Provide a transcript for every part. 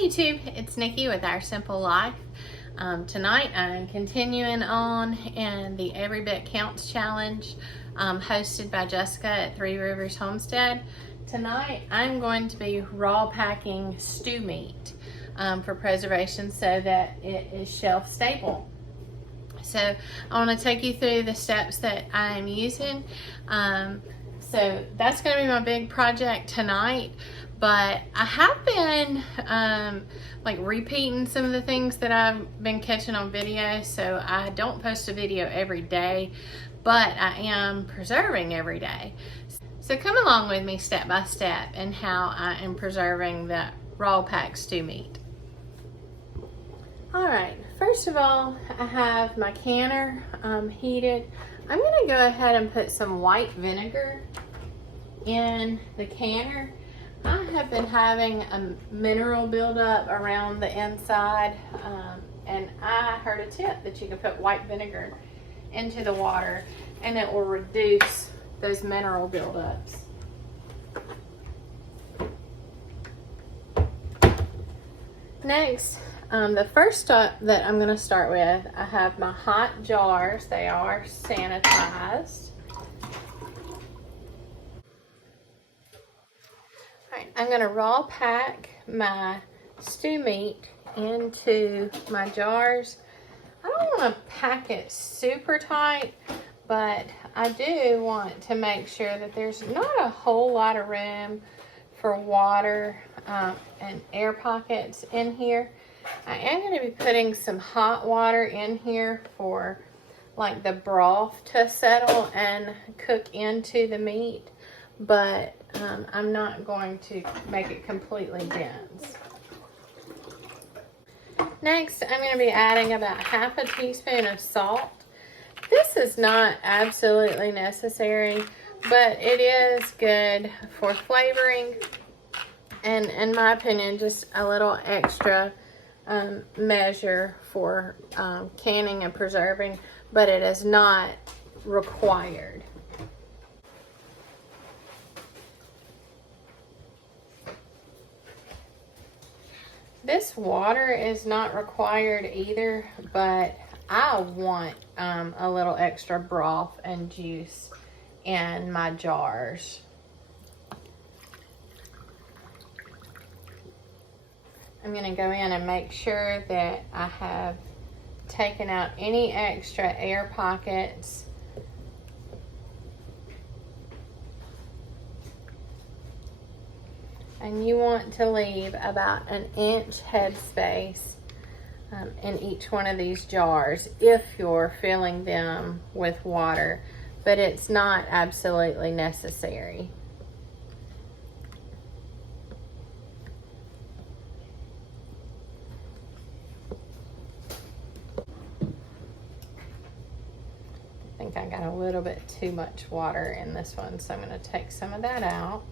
Hey YouTube, it's Nikki with Our Simple Life. Tonight I'm continuing on in the Every Bit Counts challenge hosted by Jessica at Rivers Homestead. Tonight I'm going to be raw packing stew meat for preservation so that it is shelf stable. So I want to take you through the steps that I'm using. So that's going to be my big project tonight. But I have been like repeating some of the things that I've been catching on video. So I don't post a video every day, but I am preserving every day. So come along with me step by step in how I am preserving the raw packed stew meat. All right, first of all, I have my canner heated. I'm gonna go ahead and put some white vinegar in the canner. I have been having a mineral buildup around the inside, and I heard a tip that you can put white vinegar into the water and it will reduce those mineral buildups. Next, the first step that I'm going to start with, I have my hot jars. They are sanitized. I'm going to raw pack my stew meat into my jars. I don't want to pack it super tight, but I do want to make sure that there's not a whole lot of room for water and air pockets in here. I am going to be putting some hot water in here for like the broth to settle and cook into the meat, but I'm not going to make it completely dense. Next, I'm going to be adding about half a teaspoon of salt. This is not absolutely necessary, but it is good for flavoring, and in my opinion, just a little extra measure for canning and preserving, but it is not required. This water is not required either, but I want a little extra broth and juice in my jars. I'm going to go in and make sure that I have taken out any extra air pockets. And you want to leave about an inch headspace in each one of these jars if you're filling them with water, but it's not absolutely necessary. I think I got a little bit too much water in this one, so I'm going to take some of that out.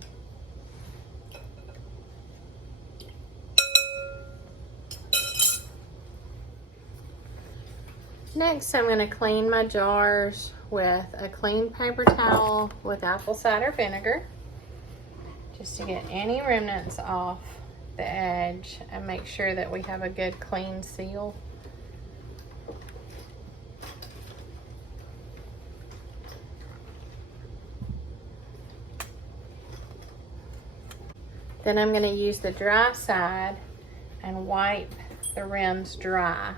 Next, I'm going to clean my jars with a clean paper towel with apple cider vinegar, just to get any remnants off the edge and make sure that we have a good clean seal. Then I'm going to use the dry side and wipe the rims dry,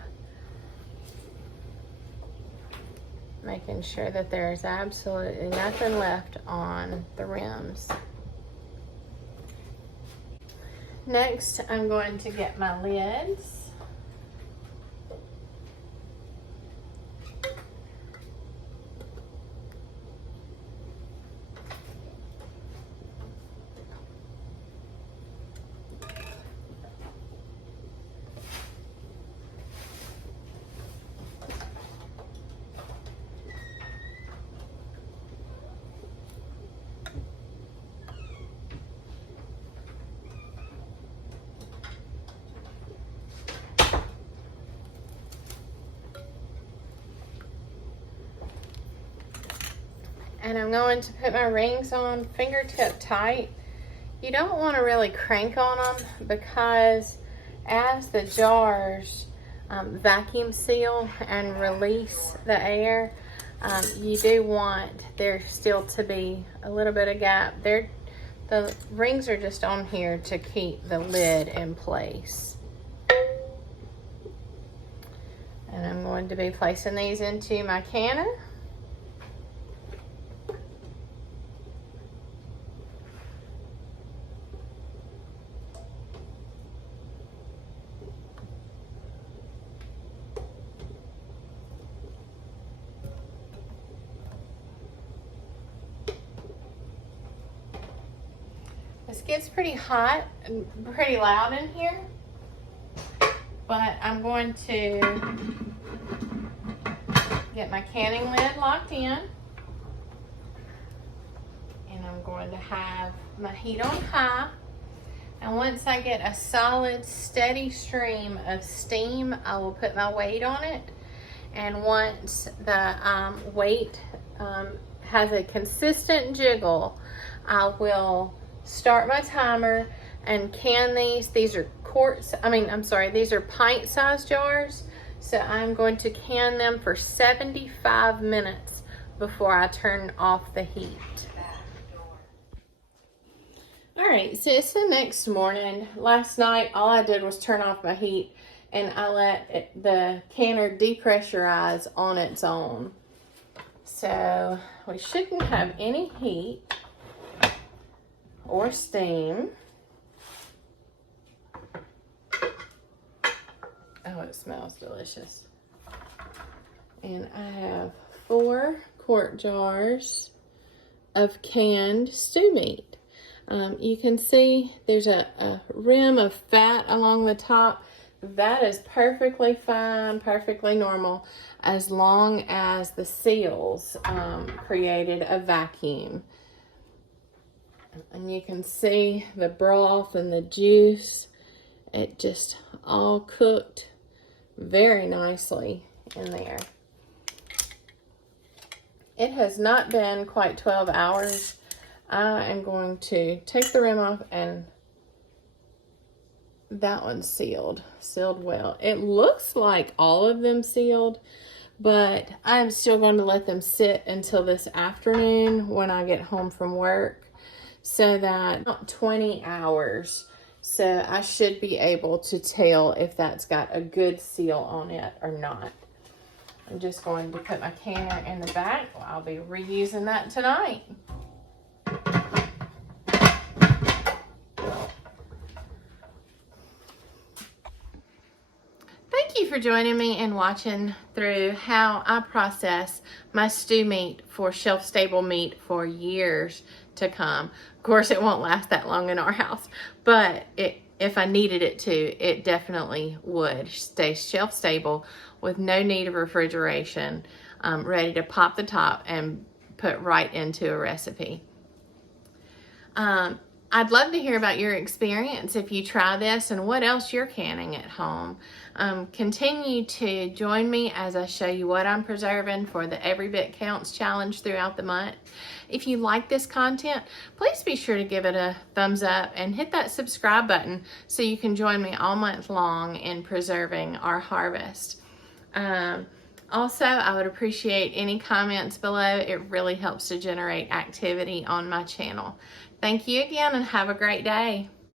making sure that there's absolutely nothing left on the rims. Next, I'm going to get my lids. And I'm going to put my rings on fingertip tight. You don't want to really crank on them because as the jars vacuum seal and release the air, you do want there still to be a little bit of gap. The rings are just on here to keep the lid in place. And I'm going to be placing these into my canner. This gets pretty hot and pretty loud in here, but I'm going to get my canning lid locked in, and I'm going to have my heat on high. And once I get a solid, steady stream of steam, I will put my weight on it. And once the weight has a consistent jiggle, I will start my timer and can these. These are these are pint-sized jars. So I'm going to can them for 75 minutes before I turn off the heat. All right, so it's the next morning. Last night, all I did was turn off my heat, and I let the canner depressurize on its own. So we shouldn't have any heat or steam. Oh, it smells delicious. And I have 4 quart jars of canned stew meat. You can see there's a rim of fat along the top. That is perfectly fine, perfectly normal, as long as the seals created a vacuum. And you can see the broth and the juice. It just all cooked very nicely in there. It has not been quite 12 hours. I am going to take the rim off, and that one's sealed well. It looks like all of them sealed, but I'm still going to let them sit until this afternoon when I get home from work, so that about 20 hours. So I should be able to tell if that's got a good seal on it or not. I'm just going to put my canner in the back. I'll be reusing that tonight. Thank you for joining me and watching through how I process my stew meat for shelf-stable meat for years to come. Of course, it won't last that long in our house, but if I needed it to, it definitely would stay shelf-stable with no need of refrigeration, ready to pop the top and put right into a recipe. I'd love to hear about your experience if you try this and what else you're canning at home. Continue to join me as I show you what I'm preserving for the Every Bit Counts challenge throughout the month. If you like this content, please be sure to give it a thumbs up and hit that subscribe button so you can join me all month long in preserving our harvest. Also, I would appreciate any comments below. It really helps to generate activity on my channel. Thank you again and have a great day.